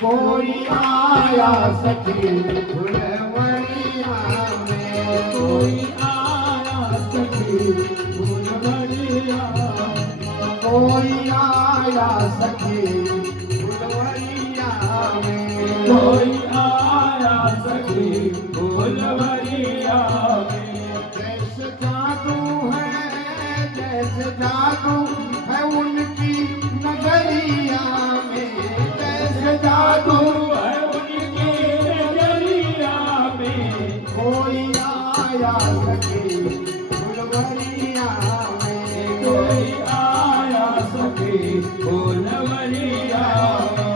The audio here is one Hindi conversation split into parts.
कोई आया सखी फुलवरिया में, कोई आया सखी फुलवरिया में, कोई आया सखी फुलवरिया में, कोई आया सखी फुलवरिया में। जैसे जादू है, जैसे जादू है उनकी नगरिया में, जैसे जादू है उनकी नजरिया में, कोई आया सखी फुलवरिया में, कोई आया सखी फुलवरिया में।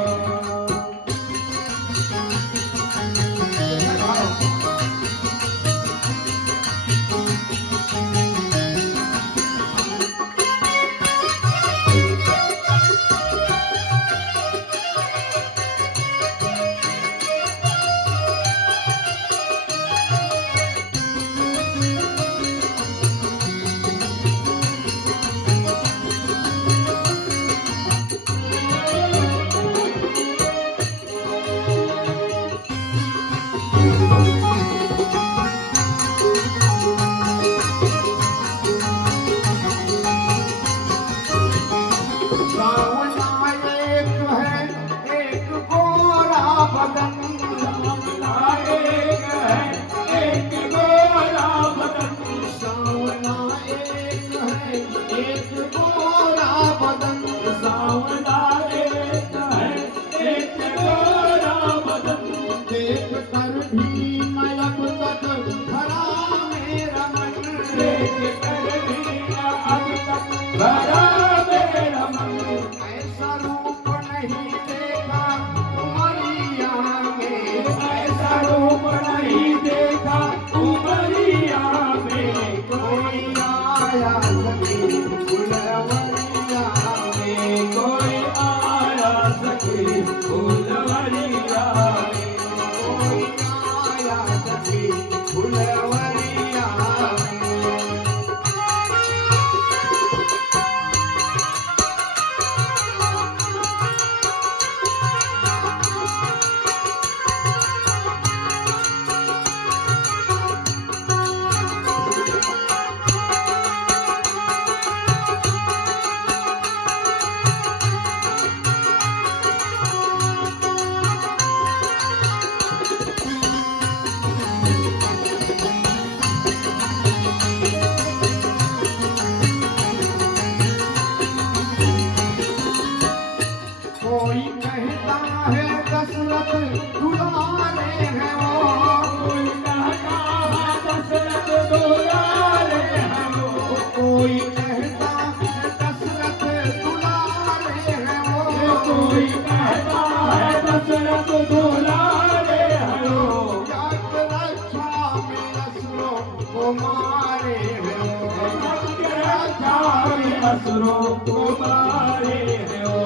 असुरों को मारे हो,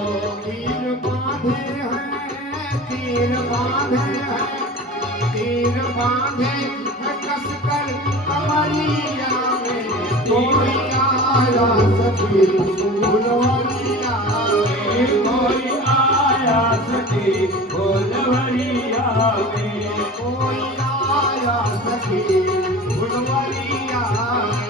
तीर बांधे हैं, तीर बांधे हैं, तीर बांधे हैं कसकर कमरिया में, कोई आया सखी फुलवरिया में, कोई आया सखी फुलवरिया में, कोई आया सखी फुलवरिया में।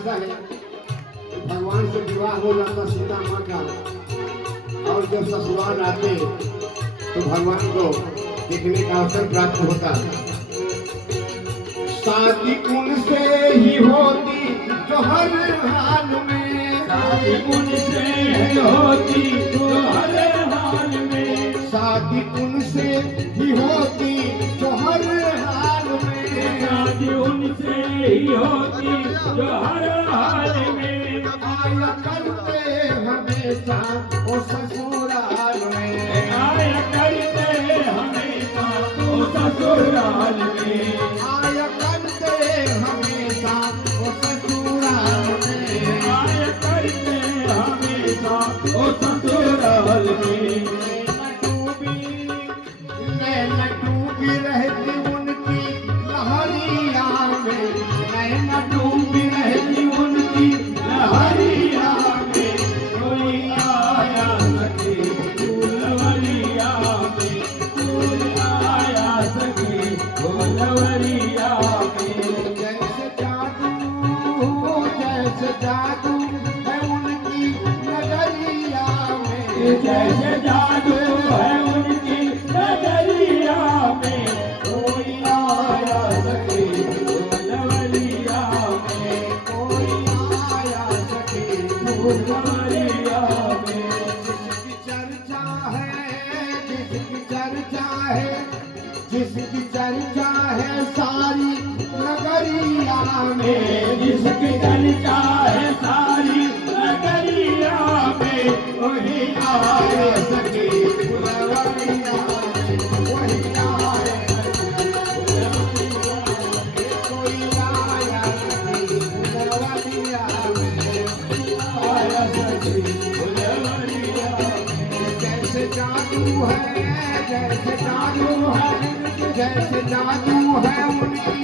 है भगवान से विवाह हो जाता सीता माँ का, और जब ससुराल आते तो भगवान को देखने का अवसर प्राप्त होता। शादी उनसे ही होती जो हर हाल में, शादी उनसे ही होती जो हर हाल में, शादी उनसे ही होती जो हर हाल में, शादी उनसे ही होती जो हर हाल में आया करते हमेशा ओ ससुराल में, आया करते हमेशा ओ ससुराल में, आया करते हमेशा ओ ससुराल में, आया करते हमेशा ओ ससुराल में। नैन डूबी रहती उनकी लहरिया में, नैन डूबी रहती उनकी लहरिया में कोई आया सके फूलवरिया में, कोई आया सके फूलवरिया में। जैसे जादू है उनकी नगरिया में, जैसे जादू है उनकी नजरिया में, कोई आया सके फूलवरिया में, कोई आया सके फूलवरिया में। जिसकी चर्चा है, जिसकी चर्चा है सारी नगरिया में, जिसकी चर्चा है सारी नगरिया में, वही आया सके फुलवरिया में, वही आए कोई आया सके फुलवरिया में, आया सके फुलवरिया में। जैसे जादू है, जैसे जादू है, जैसे जादू है उनकी